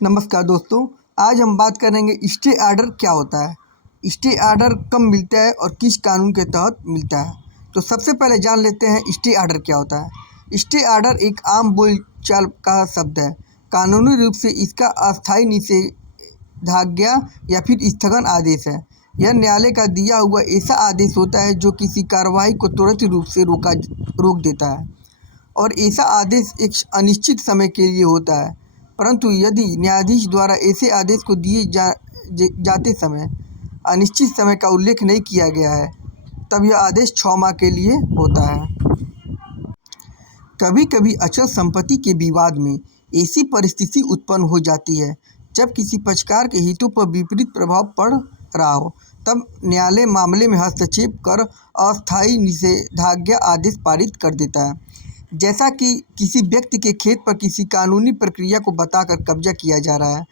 नमस्कार दोस्तों, आज हम बात करेंगे स्टे ऑर्डर क्या होता है। स्टे ऑर्डर कब मिलता है और किस कानून के तहत मिलता है। तो सबसे पहले जान लेते हैं स्टे ऑर्डर क्या होता है। स्टे ऑर्डर एक आम बोलचाल का शब्द है। कानूनी रूप से इसका अस्थायी निषेधाज्ञा या फिर स्थगन आदेश है। यह न्यायालय का दिया हुआ ऐसा आदेश होता है जो किसी कार्रवाई को तुरंत रूप से रोक देता है और ऐसा आदेश एक अनिश्चित समय के लिए होता है। परंतु यदि न्यायाधीश द्वारा ऐसे आदेश को दिए जाते समय अनिश्चित समय का उल्लेख नहीं किया गया है, तब यह आदेश 6 माह के लिए होता है। कभी कभी अचल संपत्ति के विवाद में ऐसी परिस्थिति उत्पन्न हो जाती है जब किसी पक्षकार के हितों पर विपरीत प्रभाव पड़ रहा हो, तब न्यायालय मामले में हस्तक्षेप कर अस्थायी निषेधाज्ञा आदेश पारित कर देता है। जैसा कि किसी व्यक्ति के खेत पर किसी कानूनी प्रक्रिया को बताकर कब्जा किया जा रहा है,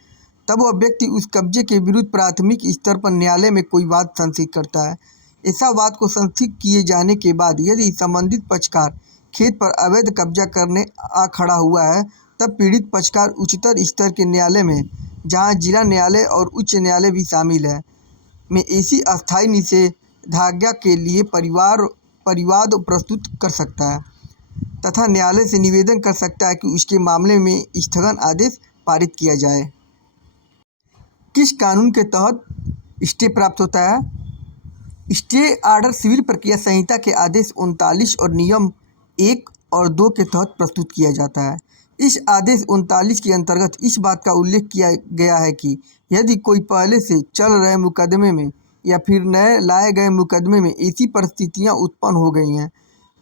तब वह व्यक्ति उस कब्जे के विरुद्ध प्राथमिक स्तर पर न्यायालय में कोई वाद संस्थित करता है। ऐसा वाद को संस्थित किए जाने के बाद यदि संबंधित पक्षकार खेत पर अवैध कब्जा करने आ खड़ा हुआ है, तब पीड़ित पक्षकार उच्चतर स्तर के न्यायालय में, जहां जिला न्यायालय और उच्च न्यायालय भी शामिल है, में ऐसी अस्थायी निषेधाज्ञा के लिए परिवाद प्रस्तुत कर सकता है तथा न्यायालय से निवेदन कर सकता है कि उसके मामले में स्थगन आदेश पारित किया जाए। किस कानून के तहत स्टे प्राप्त होता है। स्टे ऑर्डर सिविल प्रक्रिया संहिता के आदेश 39 और नियम 1 और 2 के तहत प्रस्तुत किया जाता है। इस आदेश 39 के अंतर्गत इस बात का उल्लेख किया गया है कि यदि कोई पहले से चल रहे मुकदमे में या फिर नए लाए गए मुकदमे में ऐसी परिस्थितियां उत्पन्न हो गई हैं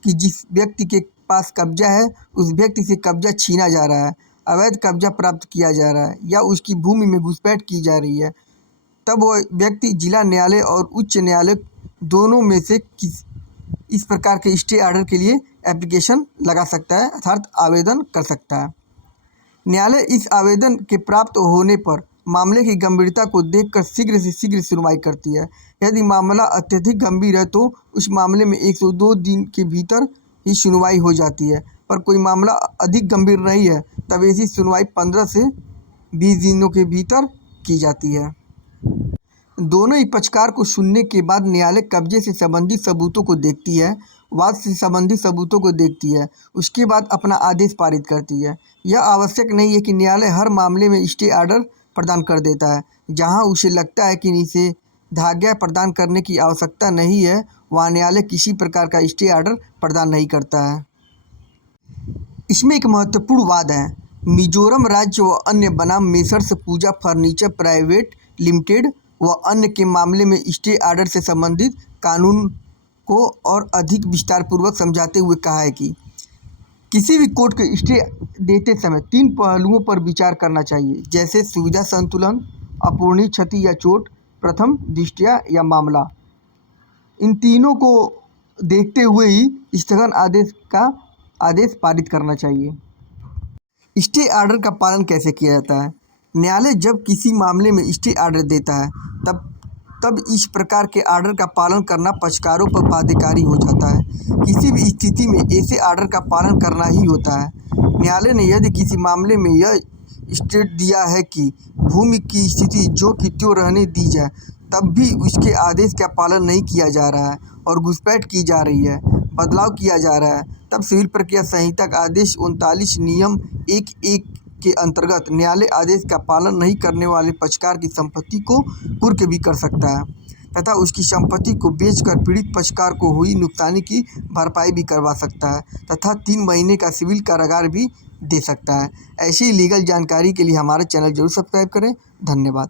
कि जिस व्यक्ति के पास कब्जा है उस व्यक्ति से कब्जा छीना जा रहा है, अवैध कब्जा प्राप्त किया जा रहा है या उसकी भूमि में घुसपैठ की जा रही है, तब वह व्यक्ति जिला न्यायालय और उच्च न्यायालय दोनों में से इस प्रकार के स्टे ऑर्डर के लिए एप्लीकेशन लगा सकता है, अर्थात आवेदन कर सकता है। न्यायालय इस आवेदन के प्राप्त होने पर मामले की गंभीरता को देखकर शीघ्र से शीघ्र सुनवाई करती है। यदि मामला अत्यधिक गंभीर है तो उस मामले में 102 दिन के भीतर ही सुनवाई हो जाती है, पर कोई मामला अधिक गंभीर नहीं है तब ऐसी सुनवाई 15 से 20 दिनों के भीतर की जाती है। दोनों ही पक्षकार को सुनने के बाद न्यायालय कब्जे से संबंधित सबूतों को देखती है, वाद से संबंधित सबूतों को देखती है, उसके बाद अपना आदेश पारित करती है। यह आवश्यक नहीं है कि न्यायालय हर मामले में स्टे ऑर्डर प्रदान कर देता है। जहां उसे लगता है कि निषेधाज्ञा प्रदान करने की आवश्यकता नहीं है, वहाँ न्यायालय किसी प्रकार का स्टे ऑर्डर प्रदान नहीं करता है। इसमें एक महत्वपूर्ण वाद है। मिजोरम राज्य व अन्य बनाम मेसर्स पूजा फर्नीचर प्राइवेट लिमिटेड व अन्य के मामले में स्टे ऑर्डर से संबंधित कानून को और अधिक विस्तार पूर्वक समझाते हुए कहा है कि किसी भी कोर्ट को स्टे देते समय 3 पहलुओं पर विचार करना चाहिए, जैसे सुविधा संतुलन, अपूरणीय क्षति या चोट, प्रथम दृष्टया या मामला। इन तीनों को देखते हुए ही स्थगन आदेश पारित करना चाहिए। स्टे ऑर्डर का पालन कैसे किया जाता है। न्यायालय जब किसी मामले में स्टे ऑर्डर देता है तब इस प्रकार के ऑर्डर का पालन करना पक्षकारों पर बाध्यकारी हो जाता है। किसी भी स्थिति में ऐसे ऑर्डर का पालन करना ही होता है। न्यायालय ने यदि किसी मामले में यह स्टेट दिया है कि भूमि की स्थिति जो कि त्यों रहने दी जाए, तब भी उसके आदेश का पालन नहीं किया जा रहा है और घुसपैठ की जा रही है, बदलाव किया जा रहा है, तब सिविल प्रक्रिया संहिता का आदेश 39 नियम 1 के अंतर्गत न्यायालय आदेश का पालन नहीं करने वाले पक्षकार की संपत्ति को कुर्क भी कर सकता है तथा उसकी संपत्ति को बेचकर पीड़ित पक्षकार को हुई नुकसानी की भरपाई भी करवा सकता है तथा 3 महीने का सिविल कारागार भी दे सकता है। ऐसी लीगल जानकारी के लिए हमारे चैनल जरूर सब्सक्राइब करें। धन्यवाद।